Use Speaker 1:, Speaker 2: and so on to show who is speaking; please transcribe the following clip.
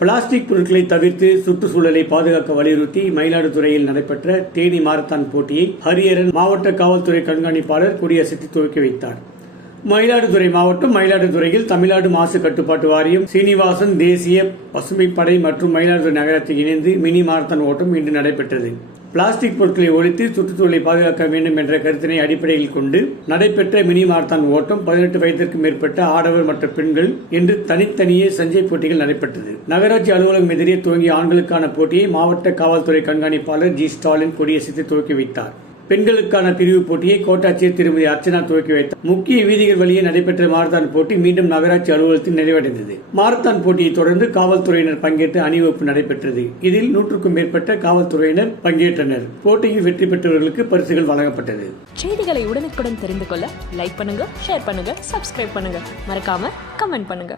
Speaker 1: Plastic பொருட்களை தவிர்த்து சுற்றுச்சூழலை பாதுகாக்க வலியுறுத்தி மயிலாடுதுறையில் நடைபெற்ற தேனி மாரத்தான் போட்டியை ஹரியரன் மாவட்ட காவல்துறை கண்காணிப்பாளர் கொடியசைத்து துவக்கி வைத்தார். மயிலாடுதுறை மாவட்டம் மயிலாடுதுறையில் தமிழ்நாடு மாசு கட்டுப்பாட்டு வாரியம் சீனிவாசன் தேசிய பசுமைப்படை மற்றும் மயிலாடுதுறை நகரத்தை இணைந்து மினி மாரத்தான் ஓட்டம் இன்று நடைபெற்றது. பிளாஸ்டிக் பொருட்களை ஒழித்து சுற்றுச்சூழலை பாதுகாக்க வேண்டும் என்ற கருத்தினை அடிப்படையில் கொண்டு நடைபெற்ற மினி மாரத்தான் ஓட்டம் பதினெட்டு வயதிற்கு மேற்பட்ட ஆடவர் மற்றும் பெண்கள் என்று தனித்தனியே சஞ்சய் போட்டிகள் நடைபெற்றது. நகராட்சி அலுவலகம் எதிரே துவங்கிய ஆண்களுக்கான போட்டியை மாவட்ட காவல்துறை கண்காணிப்பாளர் ஜி ஸ்டாலின் கொடியசைத்து துவக்கி வைத்தார். பெண்களுக்கான பிரிவு போட்டியை கோட்டாட்சியர் திருமதி அர்ச்சனா துவக்கி வைத்தார். முக்கிய வீதிகள் வழியே நடைபெற்ற மாரத்தான் போட்டி மீண்டும் நகராட்சி அலுவலகத்தில் நிறைவடைந்தது. மாரத்தான் போட்டியை தொடர்ந்து காவல்துறையினர் பங்கேற்று அணிவகுப்பு நடைபெற்றது. இதில் நூற்றுக்கும் மேற்பட்ட காவல்துறையினர் பங்கேற்றனர். போட்டியில் வெற்றி பெற்றவர்களுக்கு பரிசுகள் வழங்கப்பட்டது.
Speaker 2: செய்திகளை உடனுக்குடன் தெரிந்து கொள்ள லைக் பண்ணுங்க ஷேர் பண்ணுங்க சப்ஸ்கிரைப் பண்ணுங்க. மறக்காம கமெண்ட் பண்ணுங்க.